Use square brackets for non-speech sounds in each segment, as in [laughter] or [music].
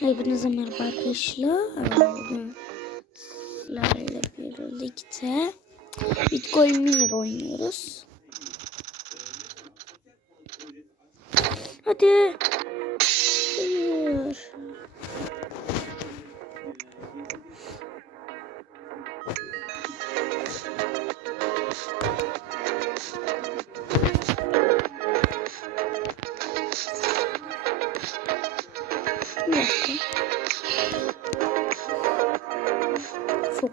Hepinize merhaba arkadaşlar. Bugün sizlerle birlikte Bitcoin Miner oynuyoruz. Hadi. Hayır.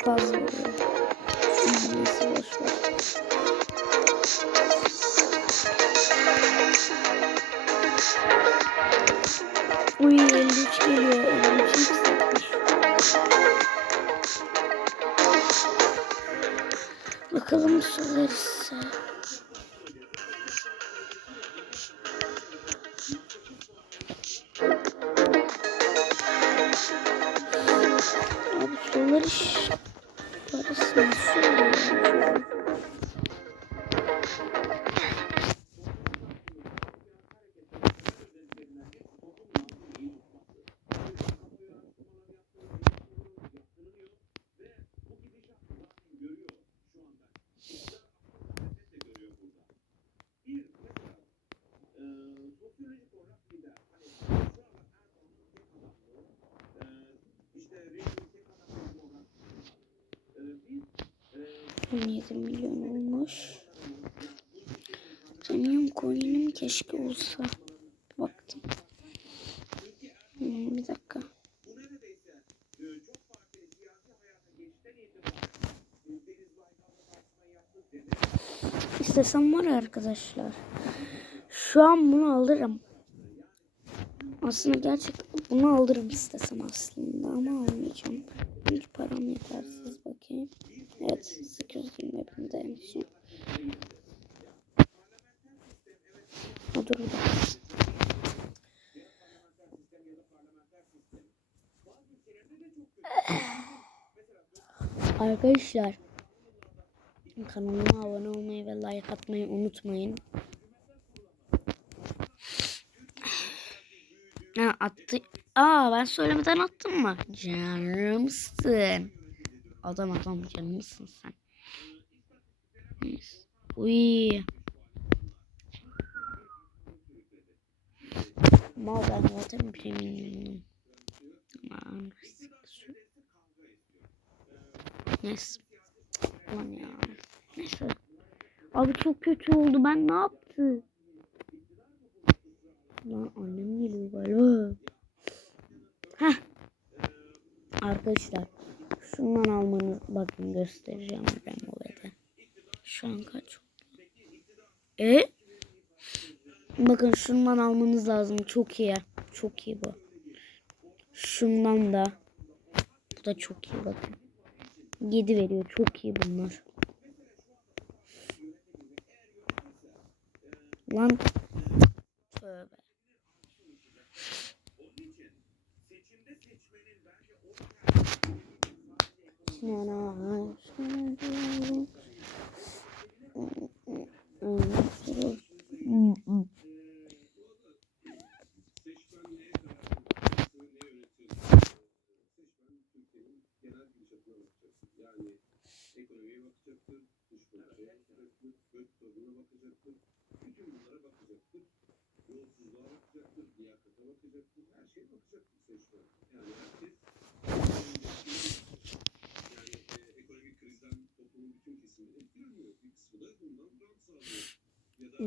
fazla. 17 milyon olmuş. Premium coin'im keşke olsa. Baktım. Hmm, bir dakika. İstesem var arkadaşlar. Şu an bunu alırım. Aslında gerçekten bunu alırım istesem aslında ama almayacağım. Hiç param yetersiz bakayım. Evet 820 binde en son. Ha dur bir dakika. Arkadaşlar kanalıma abone olmayı ve like atmayı unutmayın. Ha attı. Aa ben söylemeden attım mı? Canımsın. Adam adam canımsın sen. Uy. Mal ben zaten. Aman. Neyse. Lan ya. Neyse. Abi çok kötü oldu. Ben ne yaptım? Lan annem geliyor galiba. Heh. Arkadaşlar. Şundan almanı bakın göstereceğim Remove'de. Şu an kaç? E? Bakın şundan almanız lazım. Çok iyi. Çok iyi bu. Şundan da. Bu da çok iyi bakın. 7 veriyor. Çok iyi bunlar. Lan. Krishna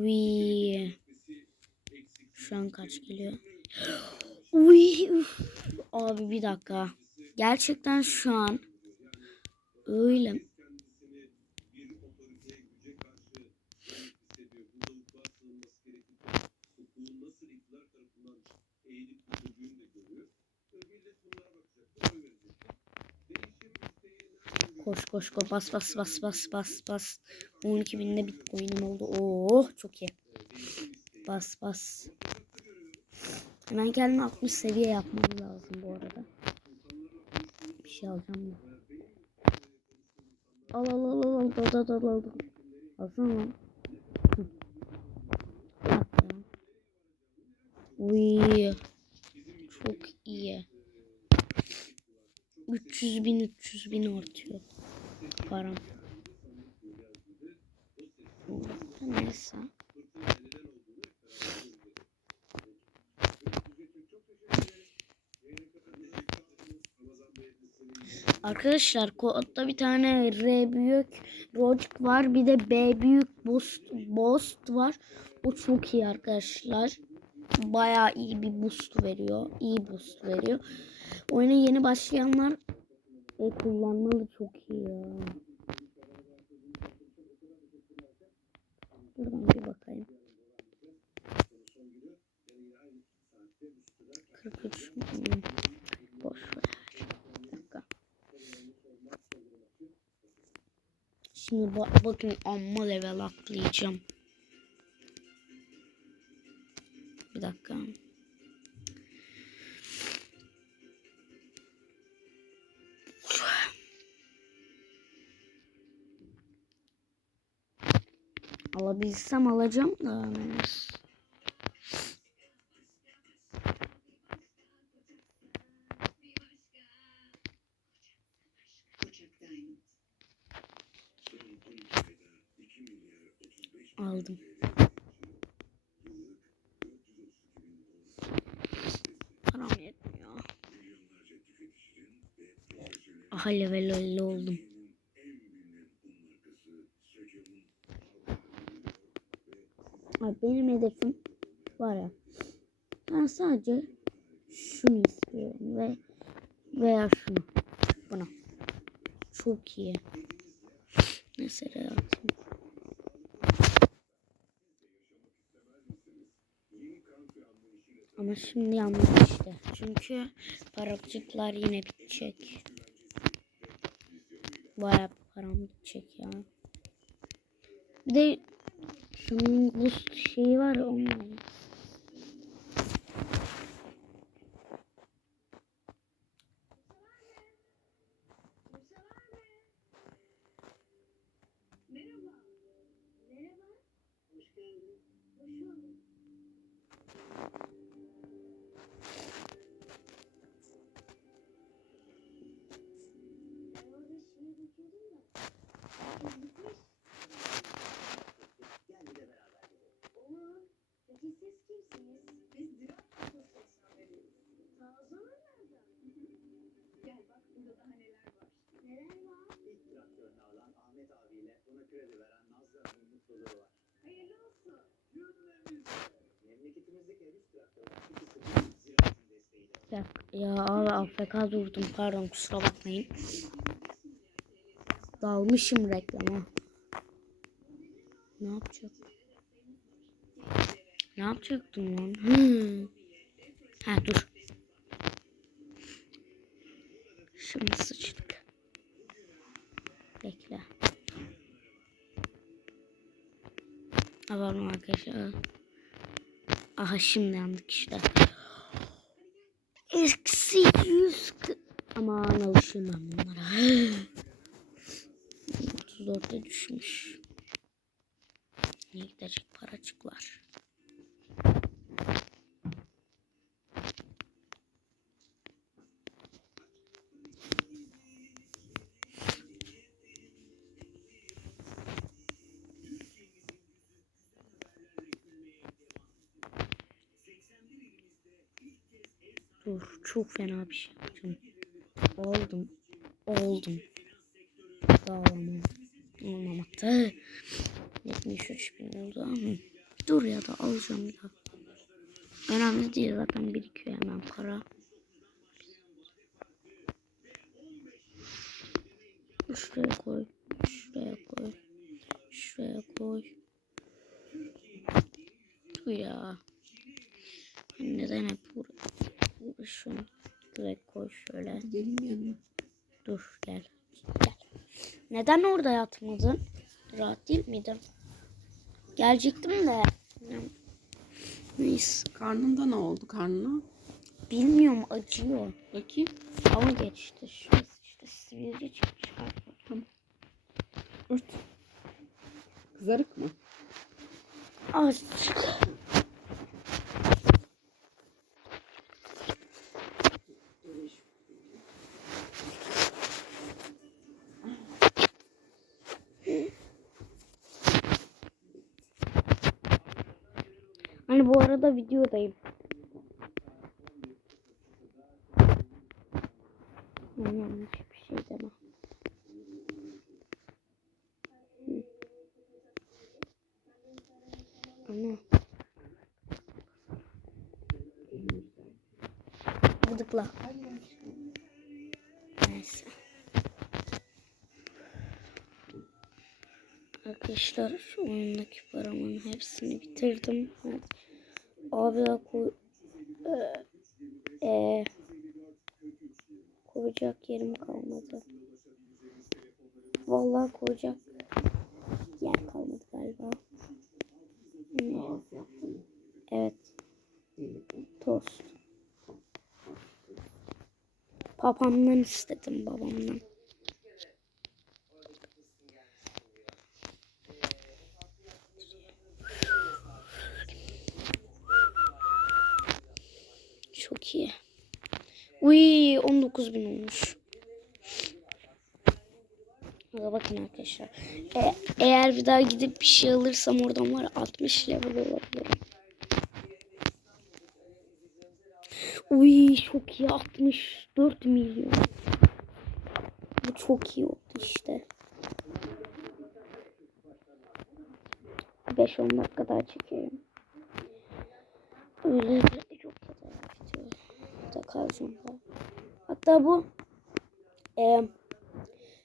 Uy. Şu an kaç geliyor? Uy. Abi bir dakika. Gerçekten şu an öyle Koş koş koş bas bas bas bas bas bas. 12 binde bitcoin'im oldu. Oh çok iyi. Bas bas. Hemen kendime 60 seviye yapmam lazım bu arada. Bir şey alacağım ben. Al al al al al al al al. Alsana lan. Uy. Çok iyi. 300 bin 300 bin artıyor param. Neyse. Arkadaşlar kodda bir tane R büyük Rock var. Bir de B büyük Boost, boost var. O çok iyi arkadaşlar. Bayağı iyi bir boost veriyor. İyi boost veriyor. Oyuna yeni başlayanlar e, kullanmalı çok iyi ya. Buradan bir bakayım. 43 hmm, boş ver. Dakika. Şimdi ba- bakın amma level atlayacağım. Bir dakika. Alabilsem alacağım da. Aldım. Param yetmiyor. Aha level 50 oldum. Abi benim hedefim var ya. Ben sadece şunu istiyorum ve veya şunu. Bunu. Çok iyi. Mesela atayım. Ama şimdi yanlış işte. Çünkü paracıklar yine bitecek. Bir param bitecek ya. Bir de şunun bu şeyi var ya onun. Peki kimsiniz? Biz Ziraat Asosyasyonlarıyız. Ta o zamanlarda. Gel bak burada daha neler var. Neler var? İlk traktörünü alan Ahmet abiyle buna kredi veren Nazlı Hanım'ın mutluluğu var. Hayırlı olsun. Memleketimizdeki her üç traktörün ikisi de ziraatın desteğiyle. Ya, ya abi AFK durdum pardon kusura bakmayın. Dalmışım reklama. Ne yapacak? Ne yapacaktım lan? Hmm. Ha dur. Şimdi sıçtık. Bekle. Pardon arkadaşlar. Aha şimdi yandık işte. Eksi yüz. Aman alışayım ben bunlara. [gasps] 34'e düşmüş. Ne gidecek paracıklar. Dur çok fena bir şey yapacağım. Oldum. Oldum. Dağlamam. Olmamakta. 73 bin oldu ama. Dur ya da alacağım ya. Önemli değil zaten birikiyor hemen para. Şuraya koy. Şuraya koy. Şuraya koy. Dur ya. Neden hep uğra- uğraşıyorum? Direkt koy şöyle. Gelin yanına. Dur gel. Gel. Neden orada yatmadın? Rahat değil miydin? Gelecektim de. Neyse. Karnında ne oldu karnına? Bilmiyorum acıyor. Bakayım. Ama geçti. Şurası işte sivilce çıkmış. artık. Ört. Kızarık mı? Azıcık. Arada videodayım. Aman yanlış bir şey deme. Hı. Ana. Gıdıkla. Neyse. Arkadaşlar oyundaki paramın hepsini bitirdim. Hadi. Daha koy... Ee, ee, koyacak yerim kalmadı. Vallahi koyacak yer kalmadı galiba. Evet. Tost. Babamdan istedim babamdan. Çok iyi. Uy 19 bin olmuş. Bakın arkadaşlar. E, eğer bir daha gidip bir şey alırsam oradan var ya, 60 level olabilirim. Uy çok iyi 64 milyon. Bu çok iyi oldu işte. 5-10 dakika daha çekerim. Öyle bitiyor. Falan. Hatta bu e,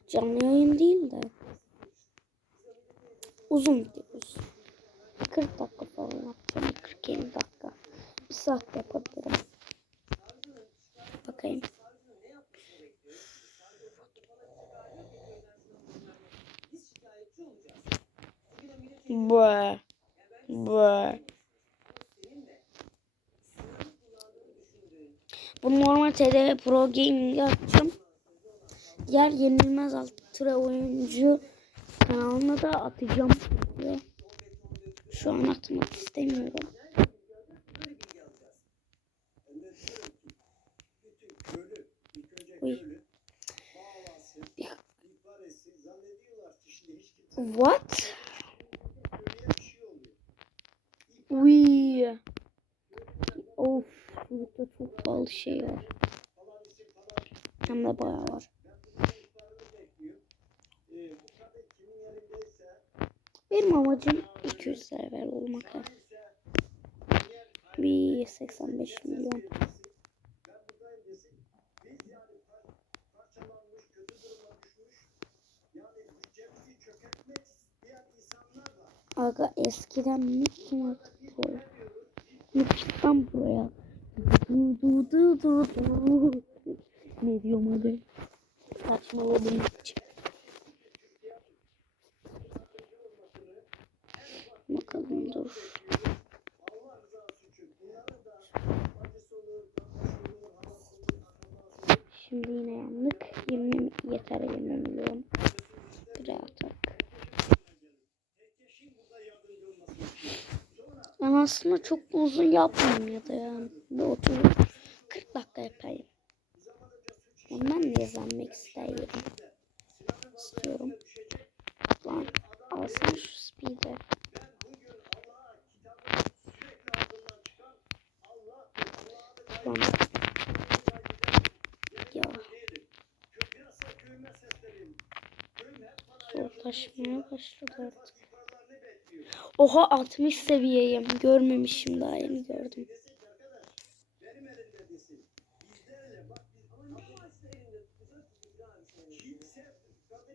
canlı yayın değil de uzun videomuz. 40 dakika falan yapacağım. 40 dakika. Bir saat yapabilirim. TD Pro Gaming yapacağım. Diğer yenilmez ultra oyuncu kanalına da atacağım. Şu an atmak istemiyorum. What? Uy. Of. Burada çok pahalı şey var. Hem de bayağı var. Benim amacım 200 level olmak. Bir 85 milyon. Aga eskiden Nick'im artık Pro. Nick'ten buraya. Du du du du du. Ne diyorum hadi. Saçmaladım Nick'cim. Bakalım dur. İçin. Şimdi yine yandık. 20 yeter 20 milyon. Bir atak. Ben aslında çok uzun yapmayayım ya da yani. Bir oturup 40 dakika yapayım. Ben de izlenmek istiyorum. İstiyorum. Lan alsana şu speed'i. Lan ya zorlaşmaya başladı artık. Oha 60 seviyeyim. Görmemişim daha yeni gördüm. Desin ki arkadaş benim elimde desin. Bizde öyle bak biz ama ne varsa elinde tutacak kimse kadın işte biz burada Bu dantı gelecekti. Aa dur. yapması bir şeyiniz varsa. Ha, bunu next demek isterdim de neyse. Delikanlı gibi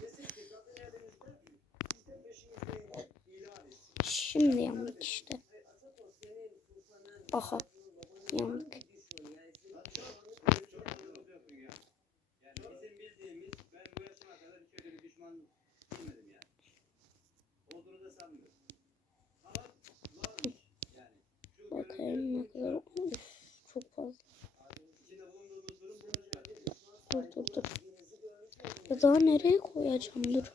desin ki kadın elimizde biz de peşinizdeyiz ilan etsin. Şimdi yandık işte. Aha yandık. Bizim bildiğimiz ben bu yaşıma kadar hiç öyle bir düşman bilmedim yani. Olduğunu da sanmıyorum. Ama varmış yani. Şu Bakayım kadar. Uf, çok fazla. Dur dur dur. Ya daha nereye koyacağım dur.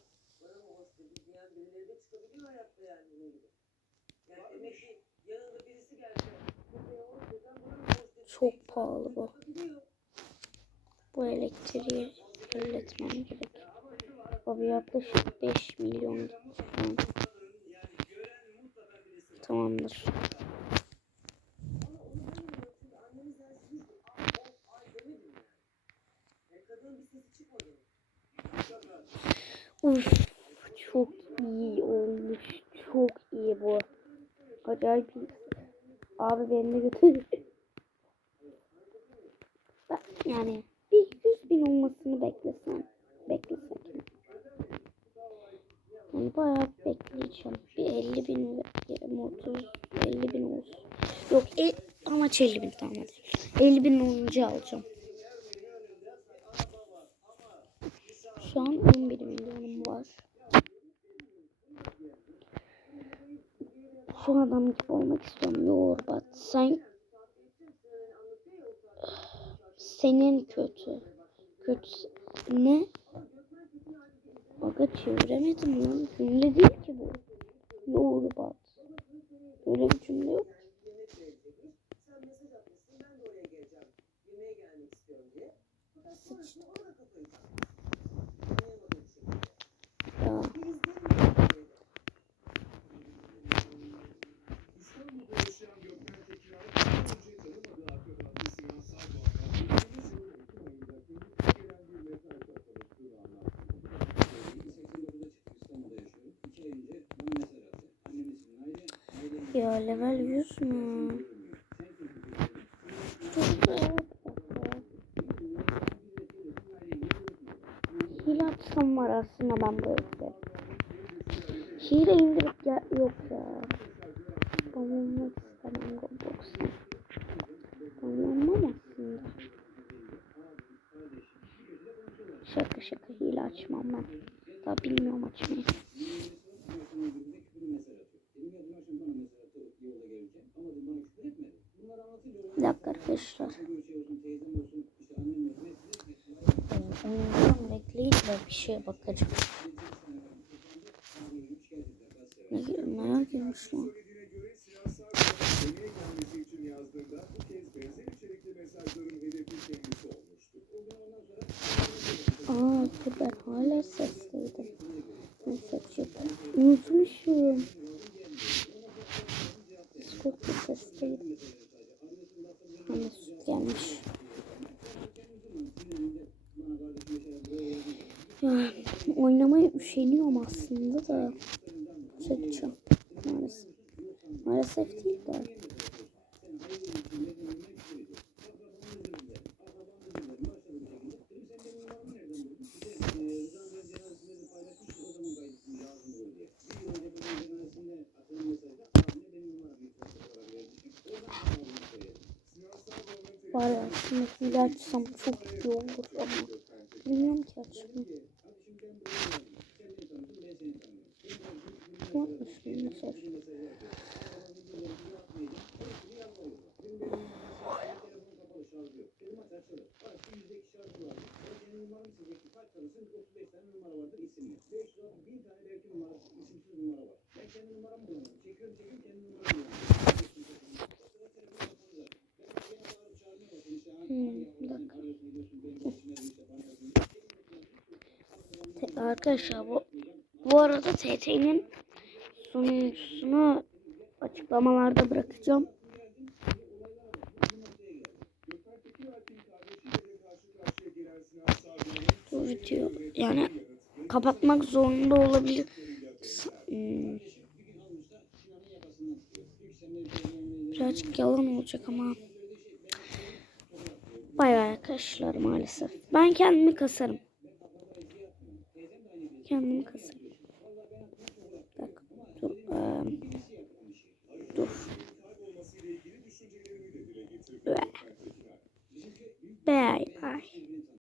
Çok pahalı bu. Bu elektriği halletmem gerek. Abi yaklaşık 5 milyon. Tamamdır. Uf, çok iyi olmuş. Çok iyi bu. Acayip. Abi beni de götür. Yani bir 100 bin olmasını beklesem. Beklesek. Yani bayağı bekleyeceğim. Bir 50 bin ve 20, 30, 50 bin olsun. Yok e, amaç 50 bin tamam hadi. 50 bin olunca alacağım. Şu an 11 milyonum var. Şu adam gibi olmak istiyorum. Yorbat. Sen senin kötü. Kötü ne? Aga çeviremedim lan. Cümle değil ki bu. Yorbat. Öyle bir cümle yok. Sen Ya level 100 mü? Çok zor. Hile açsam var aslında ben bu evde. Hile indirip ya yok ya. Banlanmak istemem Roblox'ta. Banlanmam aslında. Şaka şaka hile açmam ben. Daha bilmiyorum açmayı. Bir dakika arkadaşlar. Ee, Oyundan bekleyin de bir şeye bakacağım. Üşeniyorum aslında da. Seçeceğim. Maalesef. Maalesef değil de. Var ya hile açsam çok iyi olur ama bilmiyorum ki açmayı. Kim atmış bir mesaj? Bir dakika. Te- Arkadaşlar bu bu arada TT'nin sonuncusunu açıklamalarda bırakacağım. Bu video yani kapatmak zorunda olabilir. Hmm. Birazcık yalan olacak ama. Bay bay arkadaşlar maalesef. Ben kendimi kasarım. Kendimi kasarım. bye.